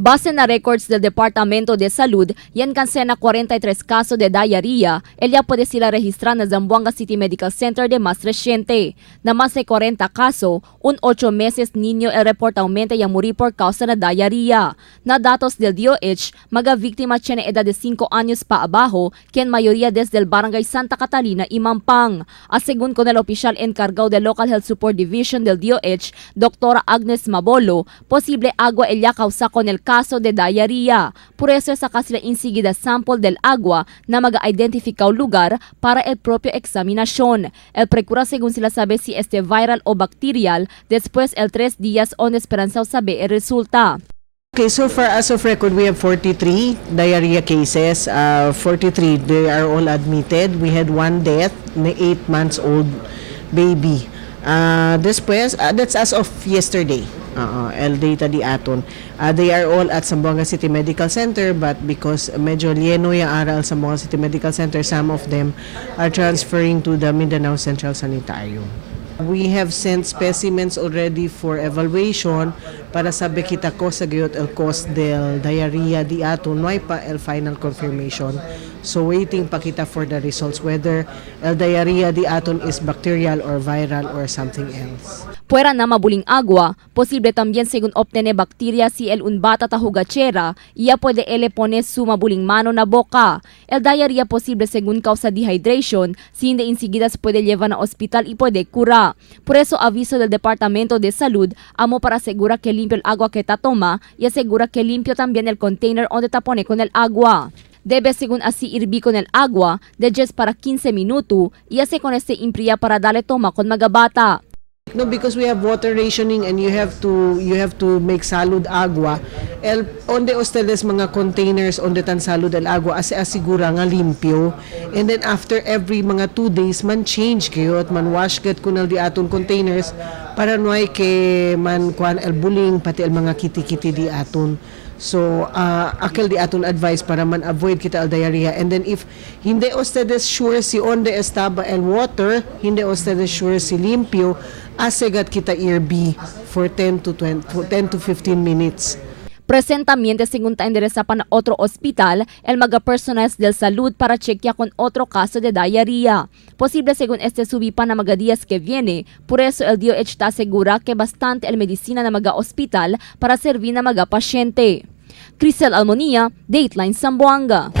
Base na records del Departamento de Salud, yan cancena 43 casos de diarrea, ya puede sila registrar na Zamboanga City Medical Center de más reciente. Na más de 40 casos, un 8 meses niño el reportamente ya muri por causa na diarrea. Na datos del DOH, mga víctima tiene edad de 5 años pa abajo, quien mayoría desde el Barangay Santa Catalina y Mampang. Según con el oficial encargado del Local Health Support Division del DOH, Dr. Agnes Mabolo, posible agua ella causa con el caso de diarrea. Por eso saka sila insigida sample del agua na mag-identifikaw lugar para el propio examinasyon. El precura según sila sabe si este viral o bacterial, después el 3 días on esperanza sabe el resulta. Okay, so far as of record, we have 43 diarrhea cases. 43, they are all admitted. We had one death, an 8 months old baby. Después, that's as of yesterday. El data di aton. They are all at Zamboanga City Medical Center, but because medyo lieno yung aral sa Zamboanga City Medical Center, some of them are transferring to the Mindanao Central Sanitarium. We have sent specimens already for evaluation para sabi kita ko sa gayot el cause del diarrhea di aton, no pa el final confirmation. So waiting pa kita for the results whether el diarrhea di aton is bacterial or viral or something else. Fuera na mabuling agua, posible también según obtener bacteria si el un bata tahugachera, iya puede ele poner su mabuling mano na boca. El diarrhea posible según causa dehydration, si hindi inseguidas puede llevar na ospital y puede cura. Por eso aviso del Departamento de Salud, amo para asegurar que limpio el agua que toma y asegura que limpio también el container donde tapone con el agua. Debe según así hirvir con el agua de 10 para 15 minutos y hace con este impría para darle toma con mga bata. No, because we have water rationing and you have to make salud agua. Onde ustedes mga containers onde tan salud el agua asigura nga limpyo. And then after every mga 2 days man change kayo at man wash kat kunal di aton containers para noy ke man kuan el buling pati el mga kiti-kiti di aton. So, akil di aton advice para man avoid kita al diarrhea. And then if hindi ustedes sure si onde estaba el water, hindi ustedes sure si limpyo, asegat kita irbi for 10 to 15 minutes. Presentamente, según ta endereza pa na otro ospital, el mga personas del salud para chequear con otro caso de diarrhea. Posible según este subí pa na mga días que viene, por eso el DOH ta asegura que bastante el medicina na mga ospital para servir na mga pasyente. Crisel Almonía, Dateline Zamboanga.